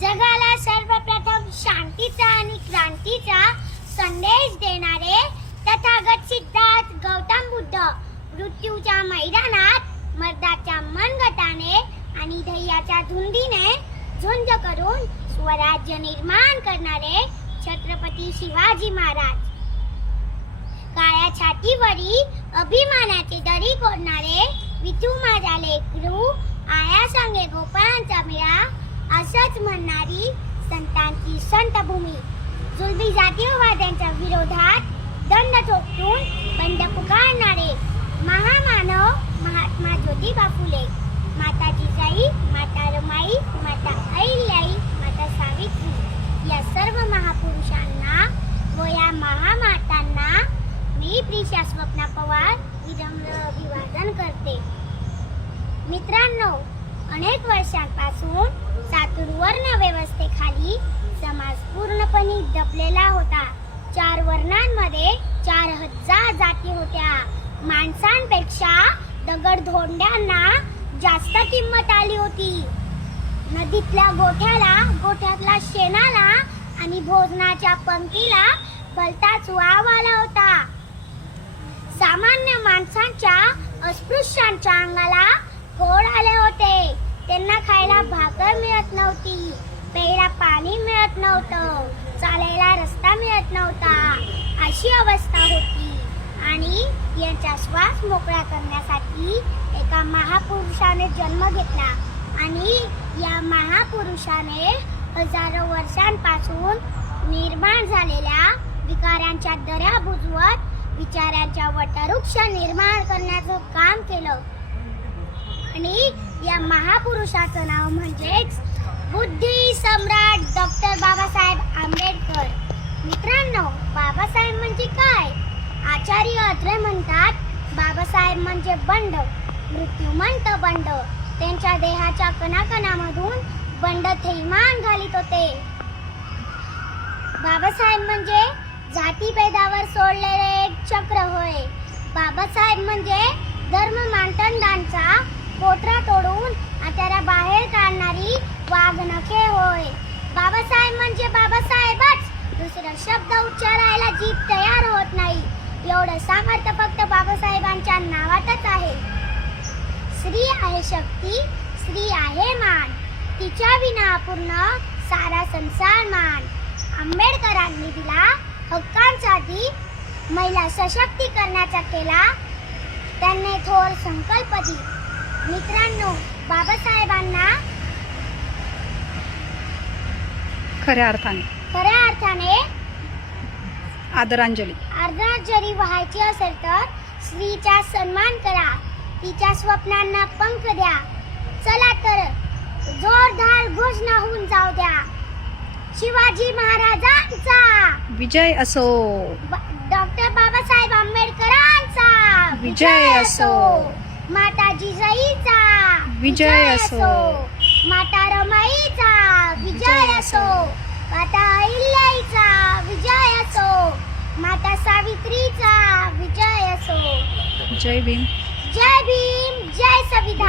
जगाला सर्वप्रथम शांतीचा आणि क्रांतीचा संदेश देणारे तथागत सिद्धार्थ गौतम बुद्ध मृत्यूच्या मैदानात मर्दाच्या मनगटाने आणि धैर्याच्या धुंदीने झुंज करून स्वराज्य निर्माण करणारे छत्रपती शिवाजी महाराज, काळ्या छातीवरी अभिमानाचे दरी कोरणारे विठू माझा लेकरू आया संगे गोपाळांचा मेळा असंच म्हणणारी संतांची संतभूमी, जुलमी जातीयवाद्यांच्या विरोधात दंड ठोकून बंड पुकारणारे महामानव महात्मा ज्योतिबा फुले, माता जिजाई, माता रमाई, माता अहिल्याई, माता सावित्री या सर्व महापुरुषांना व या महामातांना मी प्रिशा स्वप्ना पवार विनम्र अभिवादन करते. मित्रांनो, अनेक वर्षांपासून चातुर्वर्ण व्यवस्थेखाली समाज पूर्णपणे दबलेला होता. 4 वर्णांमध्ये 4000 जाती होत्या. माणसांपेक्षा दगडधोंड्यांना जास्त किंमत आली होती. नदीतल्या गोठ्याला, गोठ्यातल्या शेणाला आणि भोजनाच्या पंक्तीला भलताच वाव आला होता. सामान्य माणसांच्या, अस्पृश्यांच्या अंगाला फोड आले होते. त्यांना खायला भाकर मिळत नव्हती, प्यायला पाणी मिळत नव्हतं, चालायला रस्ता मिळत नव्हता, अशी अवस्था होती. आणि यांचा श्वास मोकळा करण्यासाठी एका महापुरुषाने जन्म घेतला आणि या महापुरुषाने हजारो वर्षांपासून निर्माण झालेल्या विकारांच्या दऱ्या बुजवत विचारांच्या वटवृक्ष निर्माण करण्याचं काम केलं. आणि या महापुरुषाचं नाव म्हणजेच बुद्धी सम्राट डॉक्टर बाबासाहेब आंबेडकर. मित्रांनो, बाबासाहेब म्हणजे काय? आचार्य अत्रे म्हणतात, बाबासाहेब म्हणजे बंड, मृत्यूमंत बंड. त्यांच्या देहाच्या कणाकणामधून बंड थैमान घालीत होते. बाबासाहेब म्हणजे जातीभेदावर सोडलेले एक चक्र होय. बाबासाहेब म्हणजे धर्म मानदंडांचा कोटरा तोडून त्याला बाहेर काढणारी वाघनखे होय. बाबासाहेब म्हणजे बाबासाहेबच, दुसरा शब्द उच्चारायला जीभ तयार होत नाही. एवढं सामर्थ्य फक्त बाबासाहेबांच्या नावातच आहे. स्त्री आहे शक्ती, स्त्री आहे मान, तिच्या विना अपूर्ण सारा संसार मान. आंबेडकरांनी दिला हक्कांचा दीप, महिला सशक्तीकरणाचा केला त्यांनी थोर संकल्प दी. मित्रांनो, बाबासाहेबांना खऱ्या अर्थाने आदरांजली व्हायची असेल तर स्त्रीचा सन्मान करा, तिच्या स्वप्नांना पंख द्या. चला तर जोरदार घोषणा होऊन जाऊ द्या. शिवाजी महाराजांचा विजय असो, डॉक्टर बाबासाहेब आंबेडकरांचा विजय असो, माता जिजाईचा विजय असो, माता रमाईचा विजय असो, माता अहिल्याईचा विजय असो, माता सावित्रीचा विजय असो. जय भीम. जय भीम, जय संविधान.